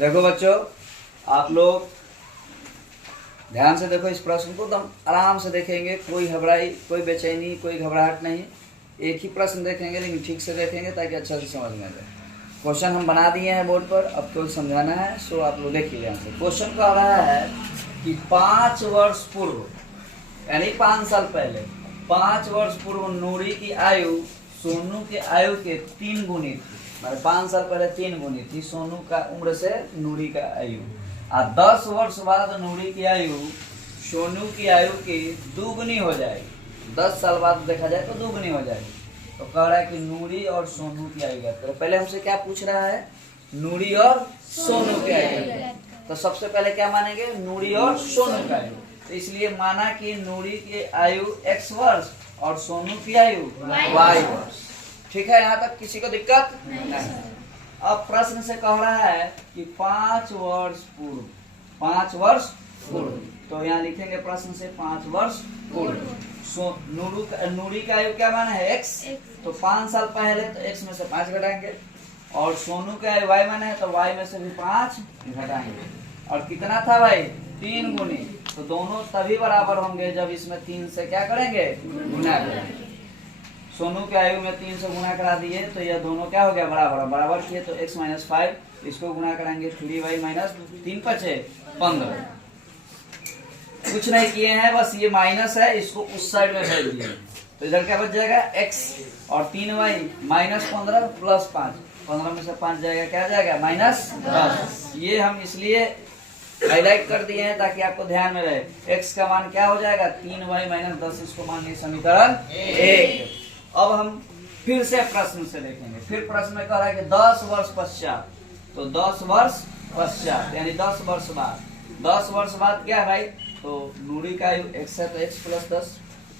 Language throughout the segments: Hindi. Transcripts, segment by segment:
देखो बच्चों, आप लोग ध्यान से देखो इस प्रश्न को, एकदम आराम से देखेंगे, कोई घबराई, कोई बेचैनी, कोई घबराहट नहीं। एक ही प्रश्न देखेंगे लेकिन ठीक से देखेंगे ताकि अच्छा से समझ में आ जाए। क्वेश्चन हम बना दिए हैं बोर्ड पर, अब तो समझाना है। सो आप लोग देखिए ध्यान से। क्वेश्चन कह रहा है कि 5 वर्ष पूर्व, यानी 5 साल पहले, 5 वर्ष पूर्व नूरी की आयु सोनू के आयु के 3 गुनी थी। मतलब 5 साल पहले 3 गुनी थी सोनू का उम्र से नूरी का आयु। और 10 वर्ष बाद नूरी की आयु सोनू की आयु की दुगनी हो जाएगी। 10 साल बाद देखा जाए तो दुगनी हो जाएगी। तो कह रहा है कि नूरी और सोनू की आयु ज्ञात करो। पहले हमसे क्या पूछ रहा है? नूरी और सोनू की आयु। तो सबसे पहले क्या मानेंगे? नूरी और सोनू का आयु। तो इसलिए माना कि नूरी की आयु x वर्ष और सोनू की आयु y वर्ष। ठीक है, यहाँ तक किसी को दिक्कत नहीं। अब प्रश्न से कह रहा है कि 5 वर्ष पूर्व, 5 वर्ष पूर्व, तो यहाँ लिखेंगे प्रश्न से 5 वर्ष पूर्व। नूरी का आयु क्या माना है? x। तो 5 साल पहले तो x में से 5 घटाएंगे, और सोनू का आयु y माना है तो y में से भी 5 घटाएंगे। और कितना था भाई? 3 गुनी। तो दोनों तभी बराबर होंगे जब इसमें 3 से क्या करेंगे? गुना करेंगे। सोनू के आयु में 3 से गुना करा दिए तो यह दोनों क्या हो गया? बराबर। बराबर किए तो x - 5, इसको गुना कराएंगे 3y - 3 पचे 15। कुछ नहीं किए हैं, बस ये माइनस है, इसको उस साइड में भेज दिए। तो इधर क्या बच जाएगा? x और 3y - 15 + 5। 15 में से 5 जाएगा, क्या जाएगा? -10। ये हम इसलिए हाईलाइट कर दिए हैं ताकि आपको ध्यान में रहे। x का मान क्या हो जाएगा? 3y - 10। इसको मानिए समीकरण 1। अब हम फिर से प्रश्न से देखेंगे। फिर प्रश्न में कह रहा है कि 10 वर्ष पश्चात, तो 10 वर्ष पश्चात यानी 10 वर्ष बाद। 10 वर्ष बाद क्या है भाई? तो नूरी का आयु x है तो x + 10,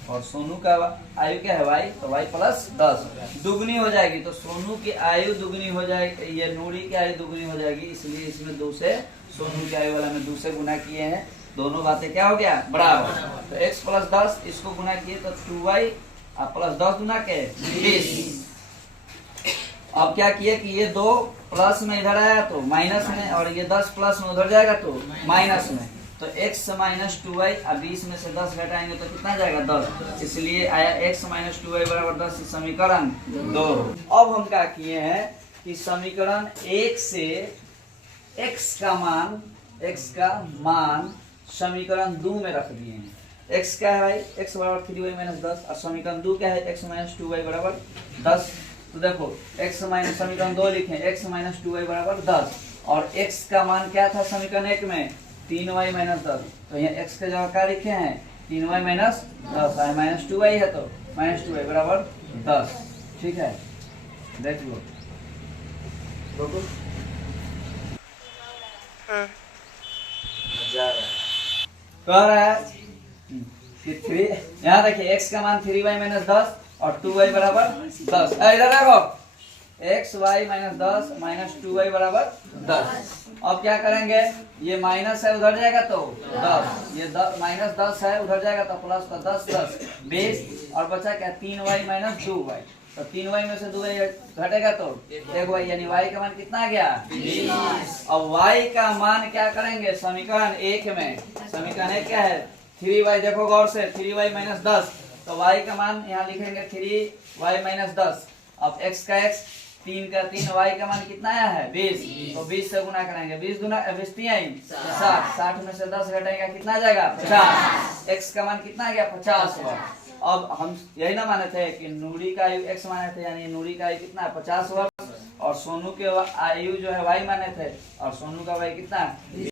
और सोनू का आयु क्या है? y, तो y + 10 दुगनी हो जाएगी। तो सोनू की आयु दुगनी हो जाएगी, ये नूरी की आयु दुगनी हो जाएगी। इसलिए इसमें 2 से सोनू की आयु वाला में 2 से गुना किए हैं। दोनों बातें क्या हो गया? बराबर। तो x + 10 इसको गुना किए तो 2y + 10 गुना के 20। अब क्या किए कि ये 2 प्लस में इधर आया तो माइनस में, और ये 10 प्लस में उधर जाएगा तो माइनस में। तो x - 2y, अब 20 में से 10 घटाएंगे तो कितना जाएगा? 10। इसलिए आया x - 2y = 10। समीकरण 2। अब हम क्या किए हैं कि समीकरण 1 से x का मान समीकरण 2 में रख दिए हैं। x क्या है भाई? x = 3y - 10, और समीकरण 2 क्या है? x - 2y = 10। तो देखो समीकरण 2 लिखे, x - 2y = 10, और x का मान क्या था समीकरण 1 में? 3y - 10। तो यहाँ x के जगह क्या लिखे हैं? 3y - 10, -2y है तो -2y = 10। ठीक है, देख लो। कह रहा है कि 3, यहाँ देखिए x का मान 3y - 10 और 2y = 10। इधर देखो, xy - 10 -2y = 10। अब क्या करेंगे? ये माइनस है, उधर जाएगा तो 10, ये -10 है, उधर जाएगा तो प्लस, तो 10 + 20, और बचा क्या? 3y - 2y। तो 3y में से 2y घटेगा तो 1y, यानी y का मान कितना आ गया? 20। अब y का मान क्या करेंगे? समीकरण 1 में, समीकरण 1 क्या है? 3y। देखो गौर से, 3y - 10, तो y का मान यहाँ लिखेंगे 3y - 10। अब x का x, 3 का 3, y का मान कितना आया है? 20। तो 20 से गुना कराएंगे, 20 गुना 20 60, 60 में से 10 घटाएगा, कितना जाएगा? 50। x का मान कितना आ गया? 50 वर्ष। अब हम यही ना माने थे कि नूरी का आयु x माने थे, यानी नूरी का आयु कितना है? 50 वर्ष, और सोनू के आयु जो है y माने थे, और सोनू का y कितना है?